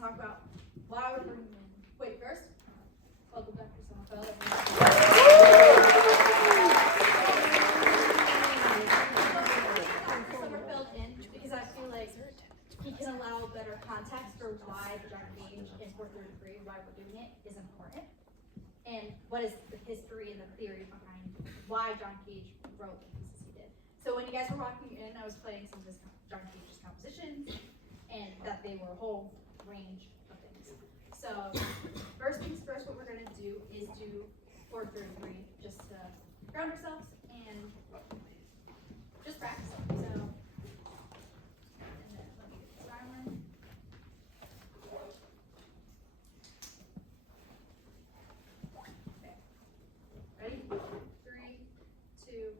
want to talk about why we're bringing in. Wait, first, welcome Dr. Sommerfeldt. Sommerfeldt in because I feel like he can allow better context for why the John Cage in 433, why we're doing it, is important. And what is the history and the theory behind why John Cage wrote the pieces he did. So when you guys were walking in, I was playing some of John Cage's compositions, and that they were a whole range of things. So first things first, what we're going to do is do 433 just to ground ourselves and just practice it. So, and then let me get the timer. Okay. Ready? 3, 2.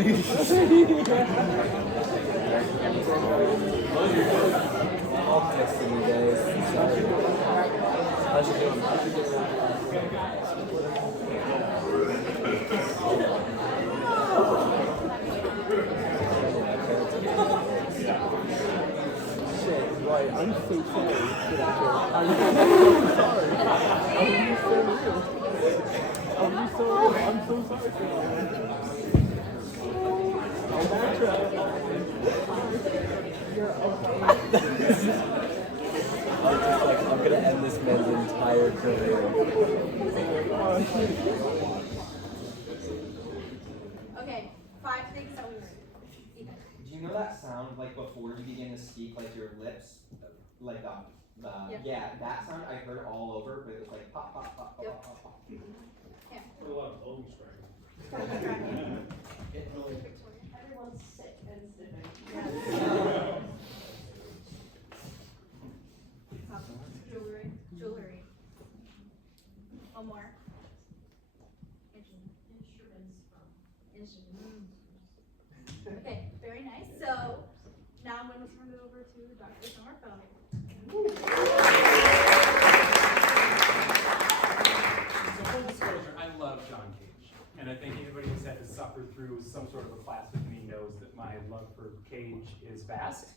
All texting you guys. Sorry. How's you doing? Shit, Wright, I'm so sorry. I'm so sorry. I'm so sorry for that. I'll backtrack. I'm gonna end this man's entire career. Okay, 5 things that we learned. Do you know that sound like before you begin to speak, like your lips, like the yeah, that sound I heard all over, but it was like pop, pop, pop, pop, Yep. pop, pop. Yeah. A lot of bone strength. Everyone's sick and sniffing. Jewelry. One more. Instruments. Okay, very nice. So now I'm going to turn it over to Dr. Sommerfeldt. So full disclosure, I love John Cage. And I think anybody who's had to suffer through some sort of a class with me knows that my love for Cage is vast.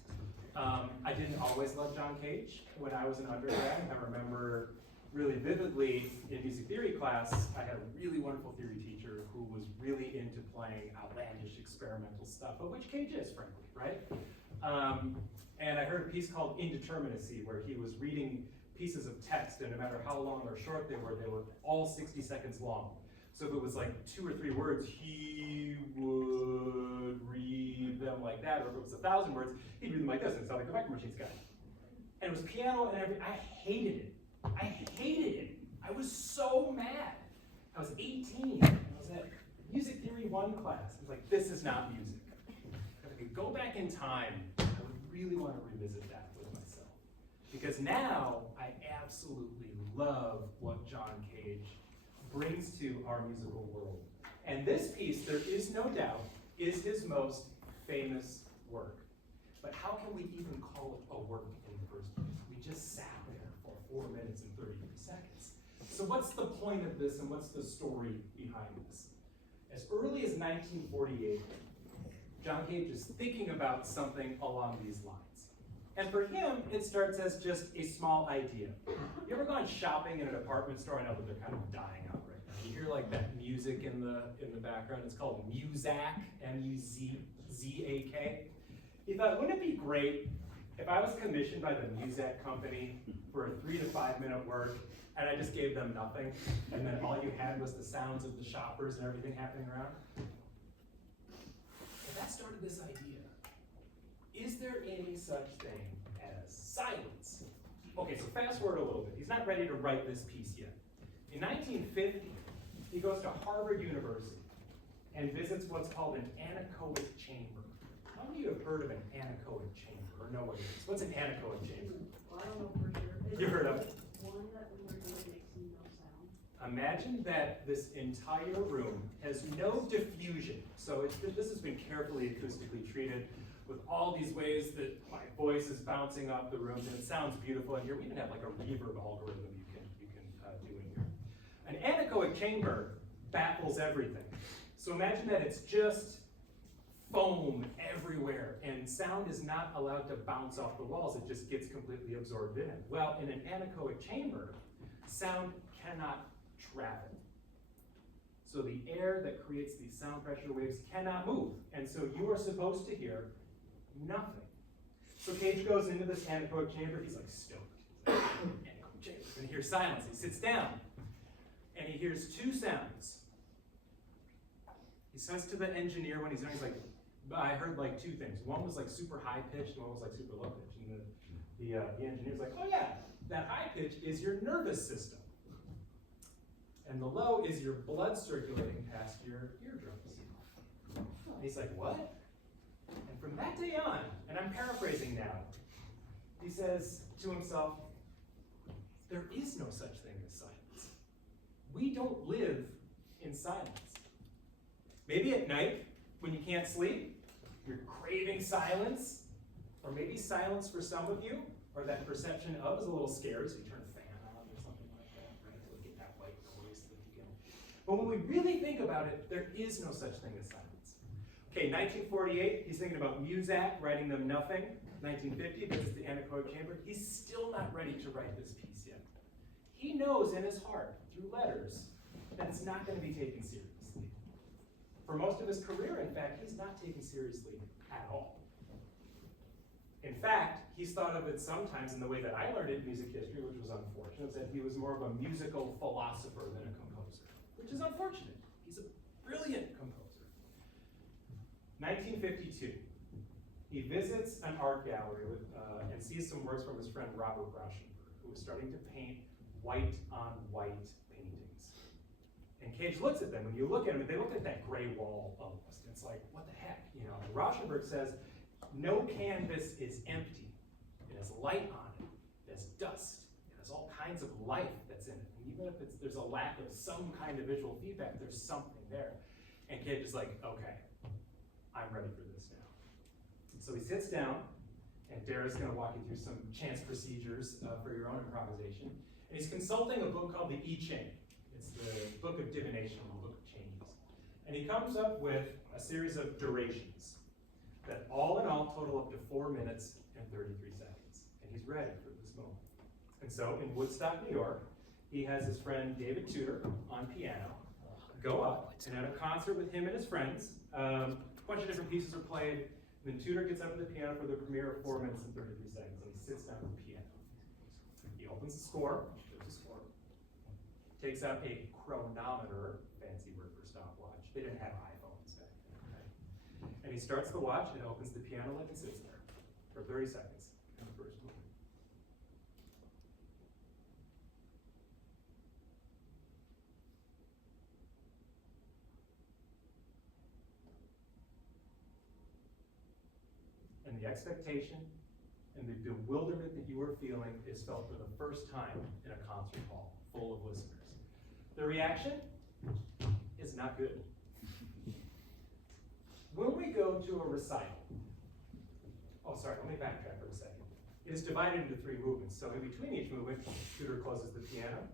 I didn't always love John Cage. When I was an undergrad, I remember really vividly in music theory class, I had a really wonderful theory teacher who was really into playing outlandish experimental stuff, of which Cage is, frankly, right? And I heard a piece called Indeterminacy, where he was reading pieces of text, and no matter how long or short they were all 60 seconds long. So if it was like 2 or 3 words, he would read them like that, or if it was 1,000 words, he'd read them like this, and it sounded like the Micro Machines guy. And it was piano and everything. I hated it. I was so mad. I was 18, I was at Music Theory 1 class. I was like, this is not music. If I could go back in time, I would really want to revisit that with myself. Because now, I absolutely love what John Cage brings to our musical world. And this piece, there is no doubt, is his most famous work. But how can we even call it a work in the first place? We just sat there for 4 minutes and 33 seconds. So what's the point of this, and what's the story behind this? As early as 1948, John Cage is thinking about something along these lines. And for him, it starts as just a small idea. You ever gone shopping in a department store? I know that they're kind of dying out right now. You hear like that music in the background. It's called Muzak, M-U-Z-A-K. He thought, wouldn't it be great if I was commissioned by the Muzak company for a 3 to 5 minute work, and I just gave them nothing, and then all you had was the sounds of the shoppers and everything happening around? And that started this idea. Is there any such thing as silence? Okay, so fast forward a little bit. He's not ready to write this piece yet. In 1950, he goes to Harvard University and visits what's called an anechoic chamber. How many of you have heard of an anechoic chamber, or know what it is? What's an anechoic chamber? Well, I don't know for sure. You heard of it? One that when we're doing makes no sound. Imagine that this entire room has no diffusion. So this has been carefully acoustically treated with all these ways that my voice is bouncing off the rooms, and it sounds beautiful in here. We even have like a reverb algorithm you can do in here. An anechoic chamber baffles everything. So imagine that it's just foam everywhere, and sound is not allowed to bounce off the walls. It just gets completely absorbed in it. Well, in an anechoic chamber, sound cannot travel. So the air that creates these sound pressure waves cannot move, and so you are supposed to hear nothing. So Cage goes into this anechoic chamber. He's like stoked. Anechoic chamber. And he hears silence. He sits down, and he hears 2 sounds. He says to the engineer when he's done, he's like, I heard like 2 things. One was like super high pitched, and one was like super low pitched. And the engineer's like, oh yeah, that high pitch is your nervous system. And the low is your blood circulating past your eardrums. And he's like, what? And from that day on, and I'm paraphrasing now, he says to himself, there is no such thing as silence. We don't live in silence. Maybe at night, when you can't sleep, you're craving silence, or maybe silence for some of you, or that perception of is a little scary, so you turn a fan on or something like that, right? To get that white noise that you can. But when we really think about it, there is no such thing as silence. Okay, 1948, he's thinking about Muzak, writing them nothing. 1950, visits the anechoic chamber. He's still not ready to write this piece yet. He knows in his heart, through letters, that it's not going to be taken seriously. For most of his career, in fact, he's not taken seriously at all. In fact, he's thought of it sometimes in the way that I learned it in music history, which was unfortunate, is that he was more of a musical philosopher than a composer, which is unfortunate. He's a brilliant composer. 1952, he visits an art gallery and sees some works from his friend Robert Rauschenberg, who was starting to paint white on white paintings. And Cage looks at them. When you look at them, they look at that gray wall almost. And it's like, what the heck? You know, and Rauschenberg says, no canvas is empty. It has light on it. It has dust. It has all kinds of life that's in it. And even if there's a lack of some kind of visual feedback, there's something there. And Cage is like, okay, I'm ready for this now. So he sits down, and Darrah's going to walk you through some chance procedures for your own improvisation. And he's consulting a book called the I-Ching. It's the book of divination, the book of changes. And he comes up with a series of durations that all in all total up to 4 minutes and 33 seconds. And he's ready for this moment. And so in Woodstock, New York, he has his friend David Tudor on piano go up and at a concert with him and his friends. A bunch of different pieces are played. Then Tudor gets up to the piano for the premiere of 4 minutes and 33 seconds, and he sits down at the piano. He opens the score, there's a score, takes out a chronometer, fancy word for stopwatch. They didn't have iPhones back then, right? And he starts the watch and opens the piano like it sits there for 30 seconds in the first movement. And the expectation and the bewilderment that you are feeling is felt for the first time in a concert hall full of listeners. The reaction is not good. When we go to a recital, oh sorry, let me backtrack for a second. It is divided into 3 movements. So in between each movement, Tudor closes the piano,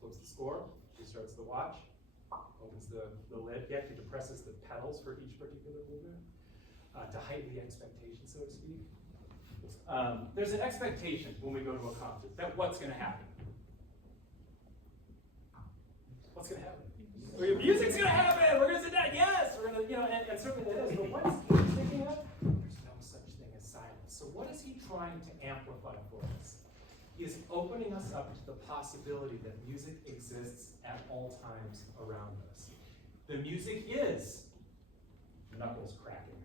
flips the score, restarts the watch, opens the lid. He actually depresses the pedals for each particular movement. To heighten the expectation, so to speak. There's an expectation when we go to a concert that what's going to happen? What's going to happen? Music's going to happen! We're going to sit down, yes! We're going to, and certainly that is. But what is he thinking of? There's no such thing as silence. So what is he trying to amplify for us? He is opening us up to the possibility that music exists at all times around us. The music is knuckles cracking.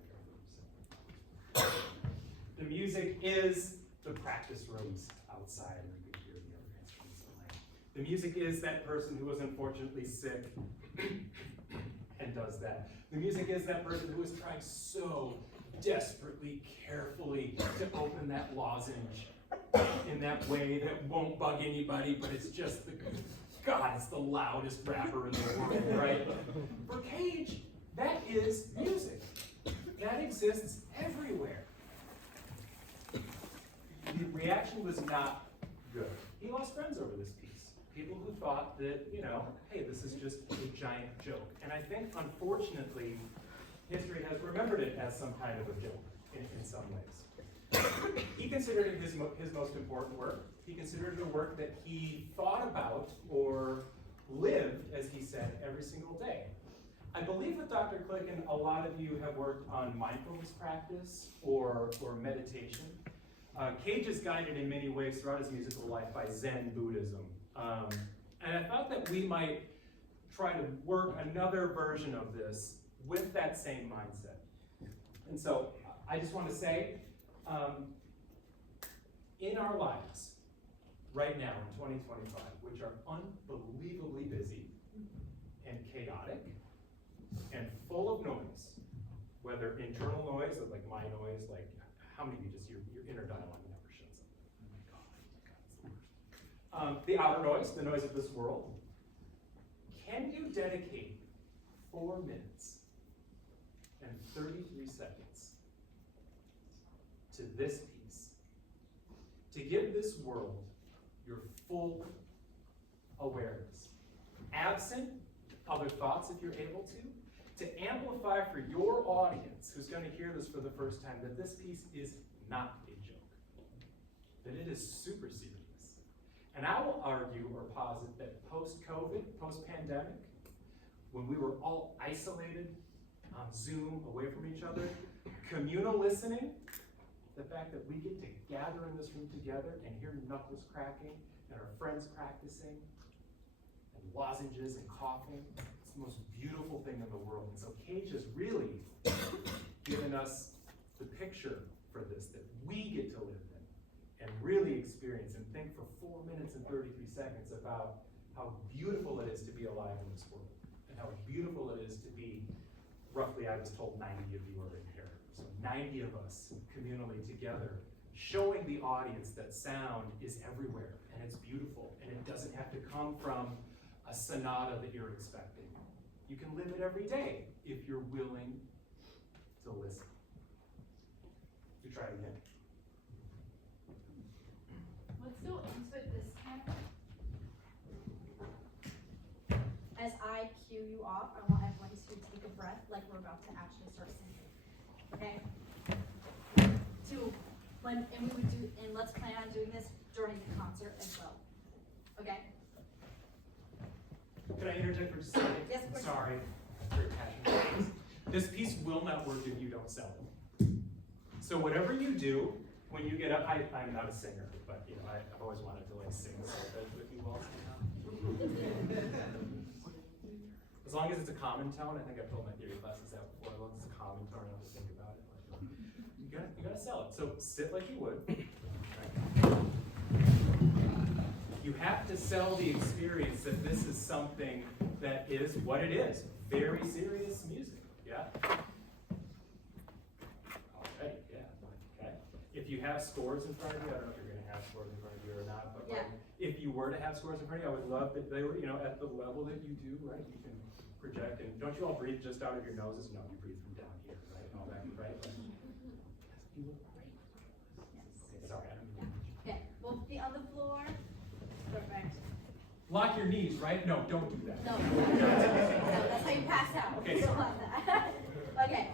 The music is the practice rooms outside, and you can hear the other instruments playing. The music is that person who is unfortunately sick and does that. The music is that person who is trying so desperately, carefully to open that lozenge in that way that won't bug anybody, but it's just it's the loudest rapper in the world, right? For Cage, that is music. That exists everywhere. The reaction was not good. He lost friends over this piece. People who thought that, hey, this is just a giant joke. And I think, unfortunately, history has remembered it as some kind of a joke in some ways. He considered it his most important work. He considered it a work that he thought about or lived, as he said, every single day. I believe with Dr. Klicken, a lot of you have worked on mindfulness practice or meditation. Cage is guided in many ways throughout his musical life by Zen Buddhism. And I thought that we might try to work another version of this with that same mindset. And so I just want to say, in our lives, right now in 2025, which are unbelievably busy and chaotic, and full of noise, whether internal noise, like my noise, like how many of you just, your inner dialogue never shuts up. Oh my God, it's the worst. The outer noise, the noise of this world. Can you dedicate 4 minutes and 33 seconds to this piece, to give this world your full awareness, absent other thoughts if you're able to amplify for your audience who's going to hear this for the first time that this piece is not a joke, that it is super serious. And I will argue or posit that post-COVID, post-pandemic, when we were all isolated on Zoom, away from each other, communal listening, the fact that we get to gather in this room together and hear knuckles cracking and our friends practicing and lozenges and coughing, it's the most beautiful thing in the world. And so Cage has really given us the picture for this that we get to live in and really experience and think for 4 minutes and 33 seconds about how beautiful it is to be alive in this world and how beautiful it is to be, roughly I was told 90 of you are in here. So 90 of us communally together, showing the audience that sound is everywhere and it's beautiful and it doesn't have to come from a sonata that you're expecting. You can live it every day if you're willing to listen. You try it again. Let's go into it this time. As I cue you off, I want everyone to take a breath like we're about to actually start singing. Okay? And let's plan on doing this during the concert as well. Okay? Can I interject for just a second? Yes, of course. Sorry. Very passionate. This piece will not work if you don't sell it. So whatever you do, when you get up, I'm not a singer, but you know, I've always wanted to like sing Sommerfeldt with you all somehow. As long as it's a common tone, I think I've told my theory classes that before, as long as it's a common tone, I don't have to think about it. Like, you gotta sell it. So sit like you would. You have to sell the experience that this is something that is what it is. Very serious music, yeah? Alright, yeah, okay. If you have scores in front of you, I don't know if you're gonna have scores in front of you or not, but like, if you were to have scores in front of you, I would love that they were, you know, at the level that you do, right? You can project, and don't you all breathe just out of your noses? No, you breathe from down here, right? All that, right? You look great. Okay, sorry, I don't mean to. Okay, both feet on the floor. Perfect. Lock your knees, right? No, don't do that. No, that's how you pass out. Okay, You don't sorry. want that. Okay.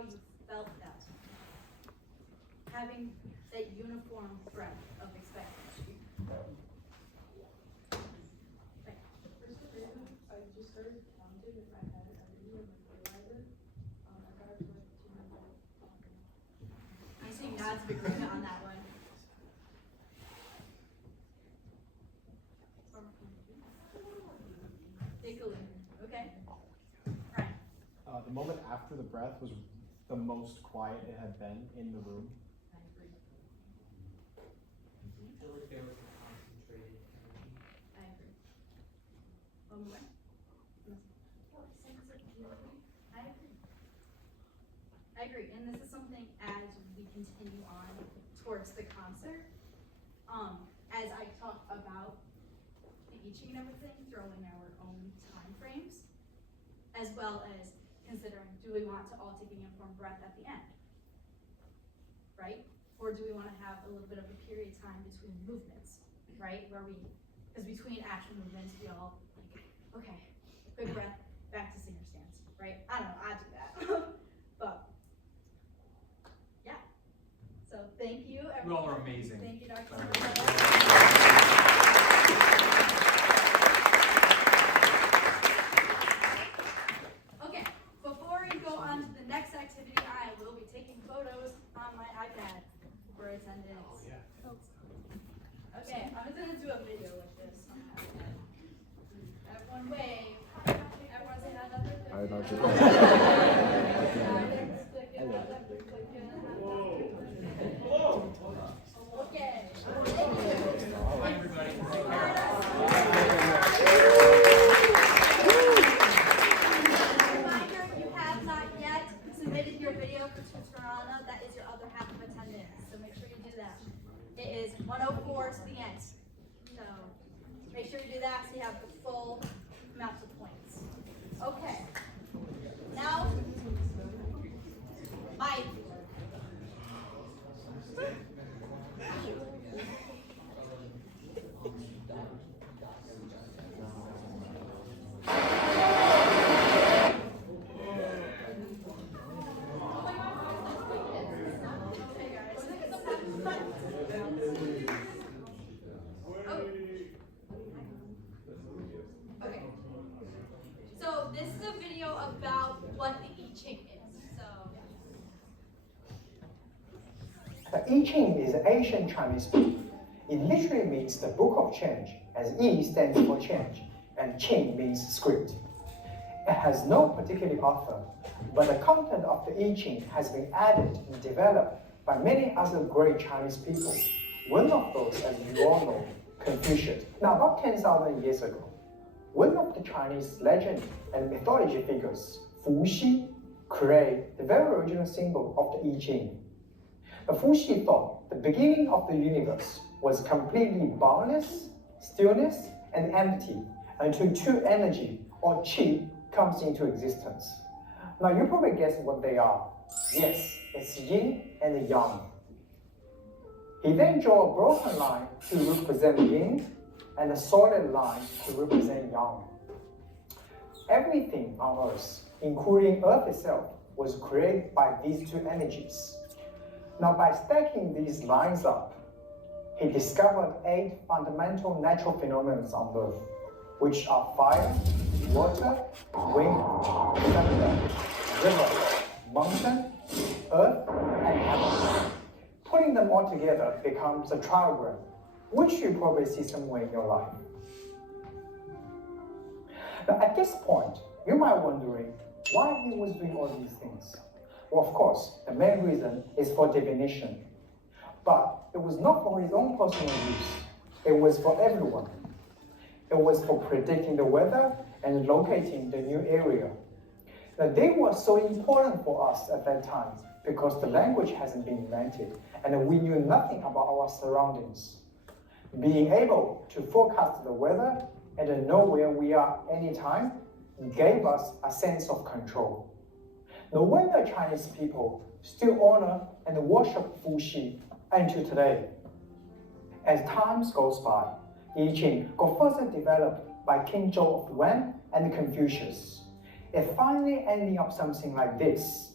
how you felt that time. Having that uniform breadth of expectancy. For some reason, I just started counting in my head. I didn't even realize it. I got to like 200. I see Nad's agreement on that one. Okay. Right. The moment after the breath was the most quiet it had been in the room. I agree. I feel like there was a concentrated energy. I agree. One more. I agree. I agree, and this is something as we continue on towards the concert, as I talk about the I-Ching and everything, throwing our own time frames, as well as considering, do we want to all take an uniform breath at the end? Right? Or do we want to have a little bit of a period of time between movements, right? Where we, because between action movements, we all, like, okay, good breath, back to singer stance, right? I don't know, I do that. But, yeah. So thank you, everyone. You all are amazing. Thank you, Dr. Sorry. Sommerfeldt. Okay, before we go on to the next activity, I will be taking photos on my iPad for attendance. Okay, I'm just gonna do a video with this on my iPad. Everyone wave. Everyone say hi, Dr. Okay. Hi, everybody. Reminder, if you have not yet submitted your video for Tutorana, that is your other half of attendance. So make sure you do that. It is 104 to the end. So make sure you do that so you have the full amount of points. Okay. Now, Mike. Okay. So this is a video about what the I-Ching is. So The I-Ching is ancient Chinese book. It literally means the book of change, as I stands for change, and Ching means script. It has no particular author, but the content of the I-Ching has been added and developed by many other great Chinese people. One of those, as you all know, Confucius. Now, about 10,000 years ago, one of the Chinese legend and mythology figures, Fu Xi, created the very original symbol of the I-Ching. The Fu Xi thought the beginning of the universe was completely boundless, stillness, and empty until two energy, or qi, comes into existence. Now you probably guess what they are. Yes, it's yin and yang. He then drew a broken line to represent yin and a solid line to represent yang. Everything on Earth, including Earth itself, was created by these two energies. Now by stacking these lines up, he discovered 8 fundamental natural phenomena on Earth, which are fire, water, wind, thunder, river, mountain, earth, and heaven. Putting them all together becomes a triagram, which you probably see somewhere in your life. Now at this point, you might be wondering why he was doing all these things. Well, of course, the main reason is for divination. But it was not for his own personal use. It was for everyone. It was for predicting the weather and locating the new area. Now, they were so important for us at that time because the language hasn't been invented and we knew nothing about our surroundings. Being able to forecast the weather and know where we are anytime gave us a sense of control. No wonder Chinese people still honor and worship Fu Xi until today. As time goes by, I-Ching got further developed by King Zhou of Wen and Confucius. It finally ending up something like this.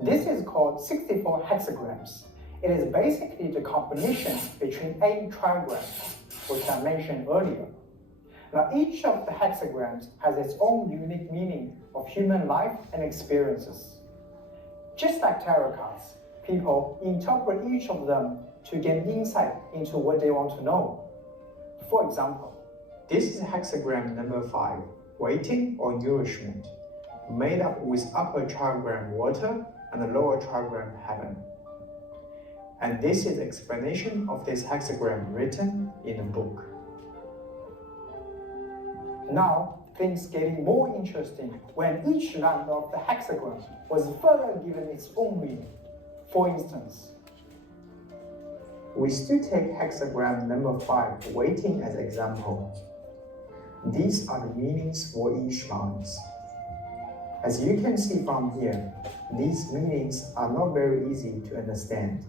This is called 64 hexagrams. It is basically the combination between 8 trigrams, which I mentioned earlier. Now, each of the hexagrams has its own unique meaning of human life and experiences. Just like tarot cards, people interpret each of them to gain insight into what they want to know. For example, this is hexagram number 5, waiting or nourishment, made up with upper trigram water and the lower trigram heaven. And this is the explanation of this hexagram written in the book. Now, things getting more interesting when each line of the hexagram was further given its own meaning. For instance, we still take hexagram number 5, waiting as example. These are the meanings for each lines. As you can see from here, these meanings are not very easy to understand.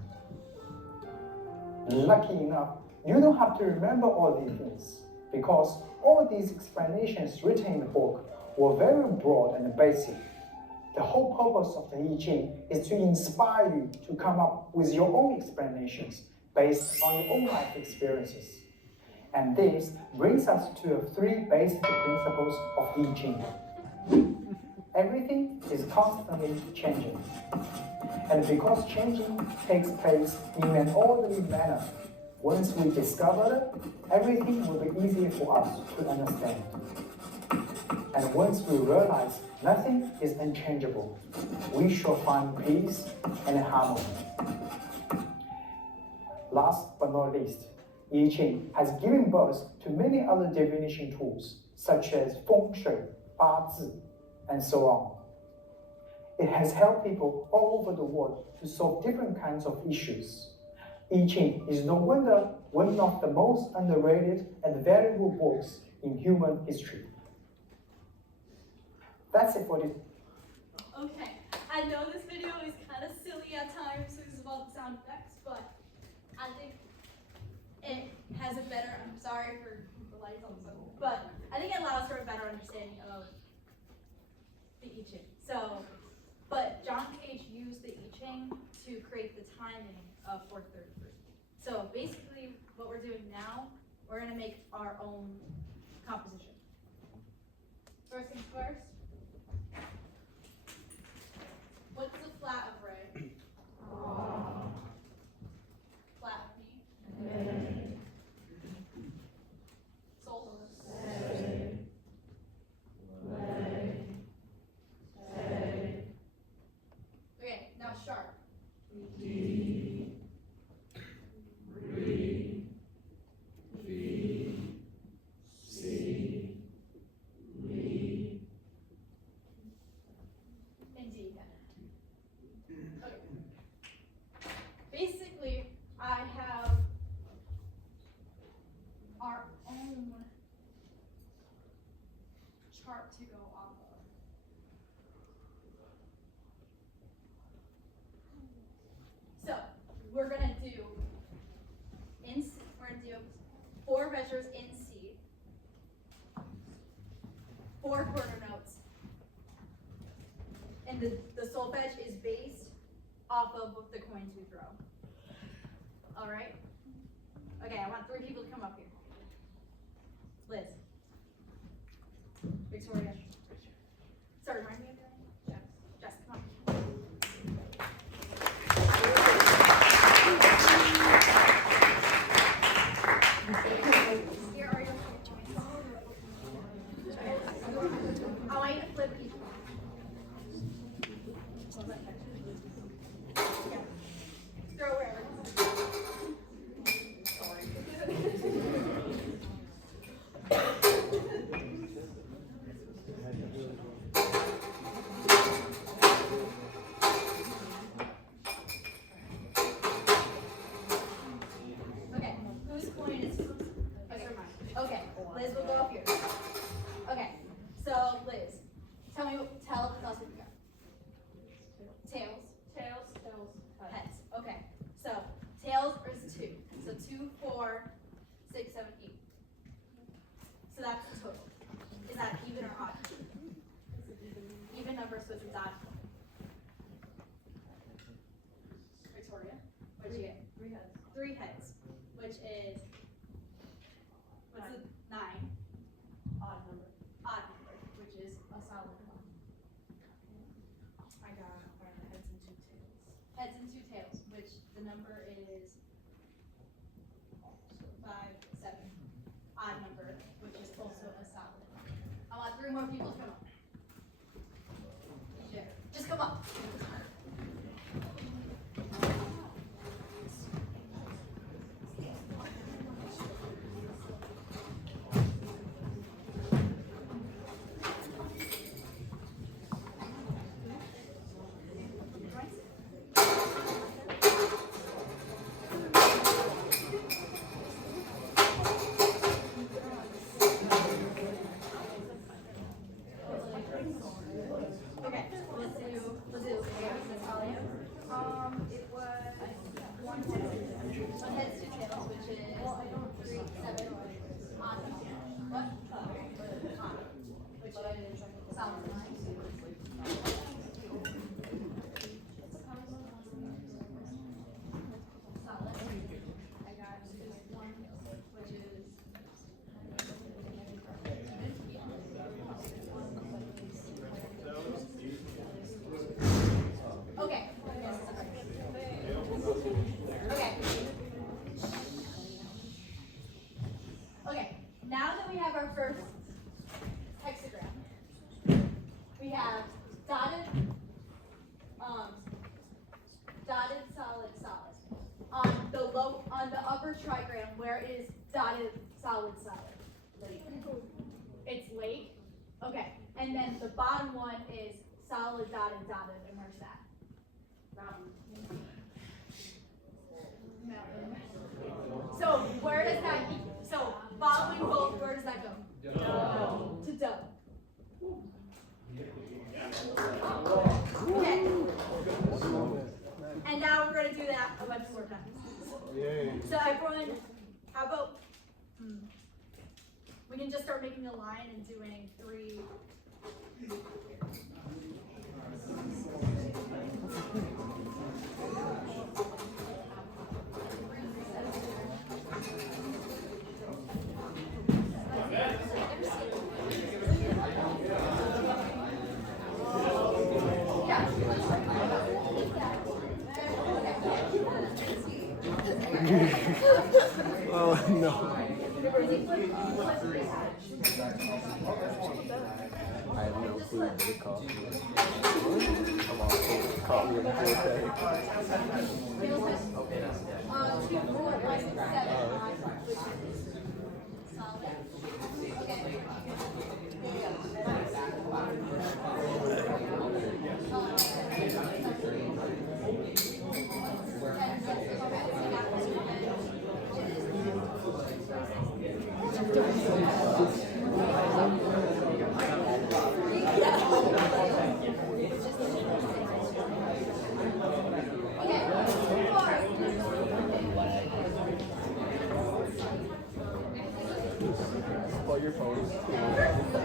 Lucky enough, you don't have to remember all these things, because all these explanations written in the book were very broad and basic. The whole purpose of the I-Ching is to inspire you to come up with your own explanations based on your own life experiences. And this brings us to 3 basic principles of I-Ching. Everything is constantly changing. And because changing takes place in an orderly manner, once we discover it, everything will be easier for us to understand. And once we realize nothing is unchangeable, we shall find peace and harmony. Last but not least, I-Ching has given birth to many other divination tools, such as feng shui, 八字, and so on. It has helped people all over the world to solve different kinds of issues. I-Ching is no wonder one of the most underrated and valuable books in human history. That's it for this. Okay, I know this video is kind of silly at times because of all the sound effects, but I think it has a better, I'm sorry for the lights on the phone, but I think it allows for a better understanding of the I-Ching. So, but John Cage used the I-Ching to create the timing of 433. So basically what we're doing now, we're gonna make our own composition. First things first. What's the flat of Ray? Flat of me? Sol? Okay, now sharp. And D again. Okay. Basically, I have our own chart to go off of. So we're gonna do we're gonna do 4 measures in C, 4 quarter notes, and the solfege is based off of the coins we throw. All right. Okay, I want 3 people to come up here. Liz, Victoria. Sorry, remind me of your name. Jess, come on. Here are your 4 points. I want you to flip each one. Yeah. Throw wherever. Okay, whose coin is? Okay, mine. Okay, Liz will go up here. Okay, so Liz, tell us what you got. Tails. Heads. Okay, so tails is 2. So 2, 4, 6, 7, 8. So that's the total. Is that even or odd? Even number, so it's odd. 3 heads, which is, what's the 9? Odd number. Odd number, which is a solid 1. I got heads and 2 tails. Heads and 2 tails, which the number is 5, 7. Odd number, which is also a solid 1. I want 3 more people to come up. Yeah, just come up. Okay, let's do it was 1 head, 1 head, 2 tails, which is 3, 7. Odd number. What? Odd. Which is solid 9. Solid. I got 1, which is okay. Okay. Okay. Now that we have our first hexagram, we have dotted, dotted, solid, solid. On the upper trigram, where is dotted, solid, solid? Lake. It's lake. Okay. And then the bottom one is solid, dotted, dotted, and where's that? Mountain. So where does that? So following both, where does that go? To dough. Okay. And now we're gonna do that a bunch more times. So everyone, how about we can just start making a line and doing 3. Oh, no. I have no clue what it called. I'm also caught me in the whole thing. 2, 4, 5, 6, 7, which is solid. Okay. Pull your phone. Okay.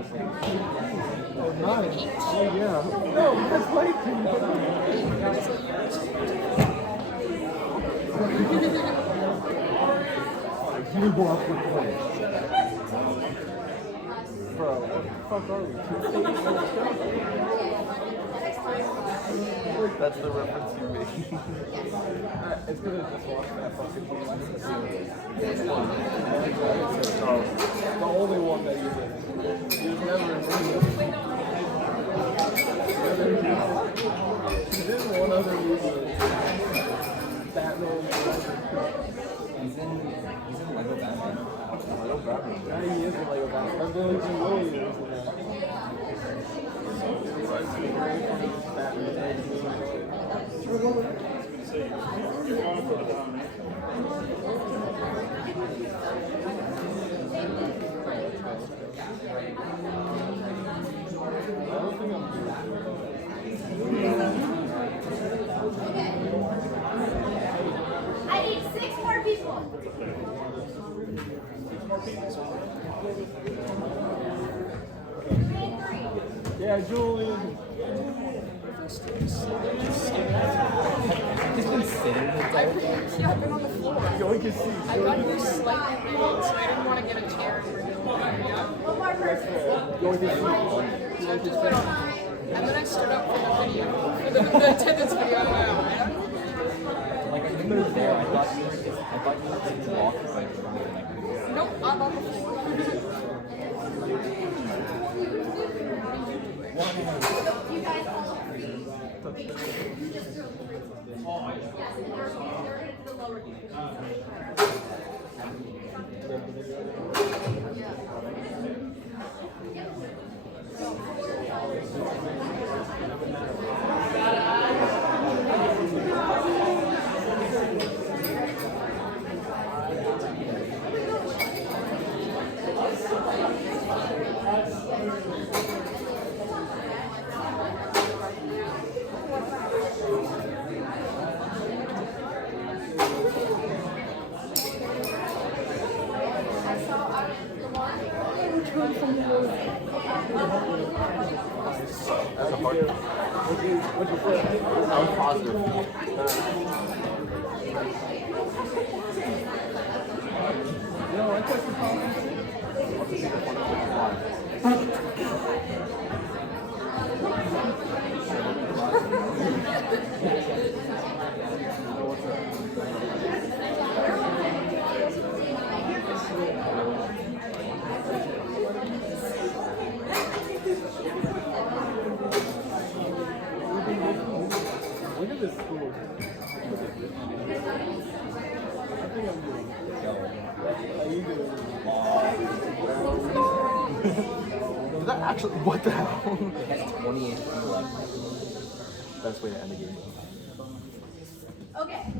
Oh yeah. No, that's like you walk with points. Bro, what the fuck are we? That's the reference you made. It's gonna just watch that fucking the only one that you did. You've never you did one other movie. Batman. He's in Lego Batman. Lego Batman. Yeah, he is in Lego Batman. I'm going to Willie is in that. I need 6 more people. Yeah, Julian. He's been sitting there. I've been on the floor. You can see. I got here slightly late, so I didn't want to get a chair. One more person. You can see. So I just went on. And then I stood up for the video, for the attendance video. Like I knew you were there. I thought you were going to walk like Nope, I'm on the floor. You guys all agree. You just threw three. Yes, and they're going to the lower That's a hard one. What'd you say? I was positive. No, I tested Look at this school. I think I'm doing How you doing? Was that actually, what the hell? it has 28 feet left. Best way to end the game. Okay,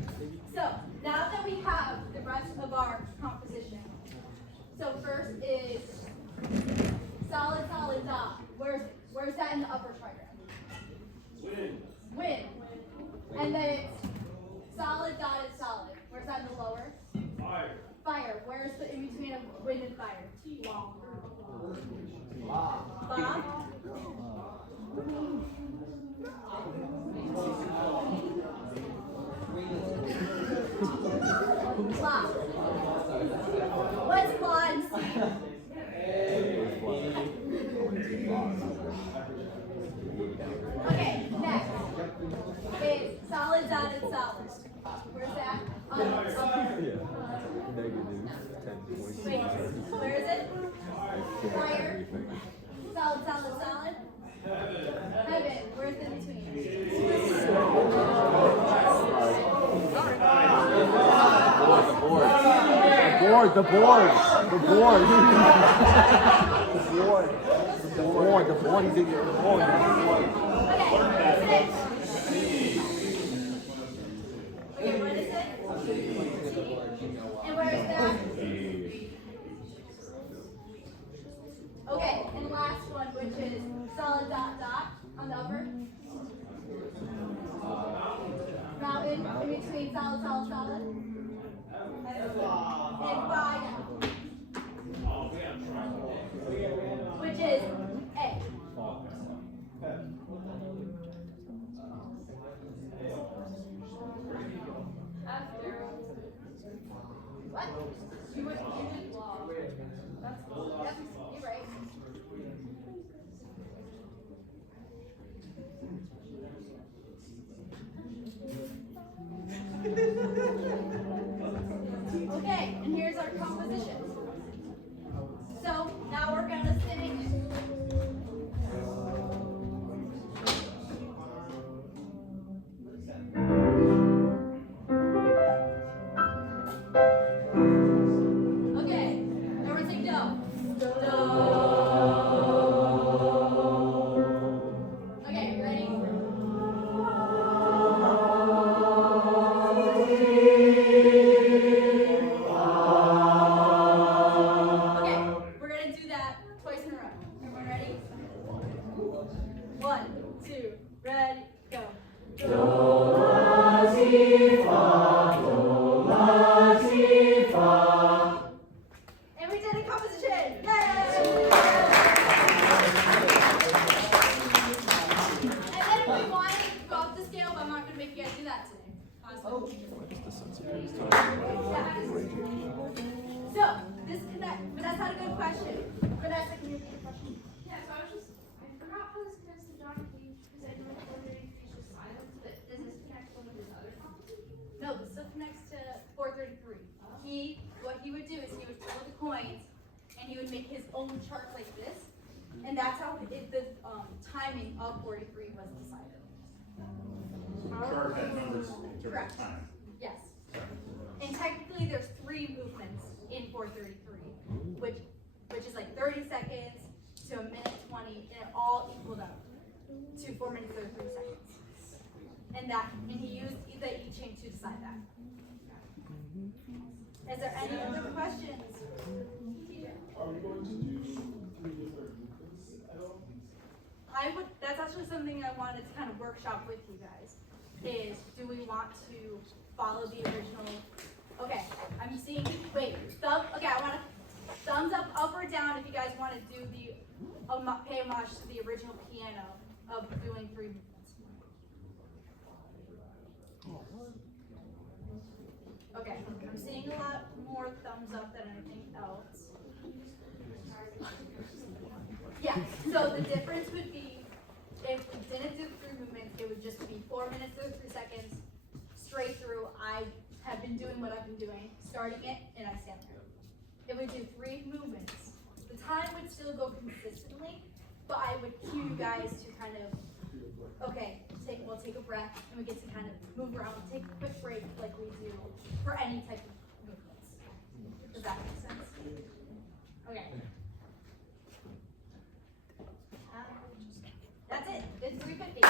so now that we have the rest of our composition, so first is solid, solid, dot. Where's that in the upper trigram? Win. And then it's solid, dotted, solid. Where's that in the lower? Fire. Where's the in between of wind and fire? Bob. Bob. What's bonds? Okay, next is solid, dotted, solid. Where's that? Wait, where is it? Fire. Solid, solid, solid. Heaven. Where's the in between? The board, he's in your board. Okay, okay, what is it? And where is that? Okay, and last one, which is solid dot dot on the upper. Mountain, in between solid, solid, solid. And fire. Which is Ready, go. And we did a composition. Yay! And then if we want to go up the scale, but I'm not going to make you guys do that today. Honestly. So, this connect. Vanessa had a good question. Vanessa, can you repeat the question? Yeah, so I forgot how this connects to John Cage, because I know 433 is just silence, but does this connect to one of his other compositions? No, this still connects to 433. What he would do is he would throw the coins, and he would make his own chart like this, and that's how the timing of 43 was decided. Chart had numbers in Correct. time. Yes. And technically, there's 3 movements in 433, which is like 30 seconds to a minute 20, and it all equaled up to 4 minutes 33 seconds. And he used the I-Ching to decide that. Is there any other questions? Are we going to do 3 different movements at all? That's actually something I wanted to kind of workshop with you guys, is do we want to follow the original? Okay, I'm seeing, wait, I want to thumbs up or down if you guys want to do pay homage to the original piano of doing 3 movements. Okay, I'm seeing a lot more thumbs up than anything else. Yeah, so the difference would be, if we didn't do 3 movements, it would just be 4 minutes 33 seconds, straight through. I have been doing what I've been doing, starting it, and I stand there. It would do 3 movements. The time would still go consistently, but I would cue you guys to kind of, okay, we'll take a breath, and we get to kind of move around, take a quick break like we do for any type of movements. Does that make sense? Okay. That's it. It's 3:50.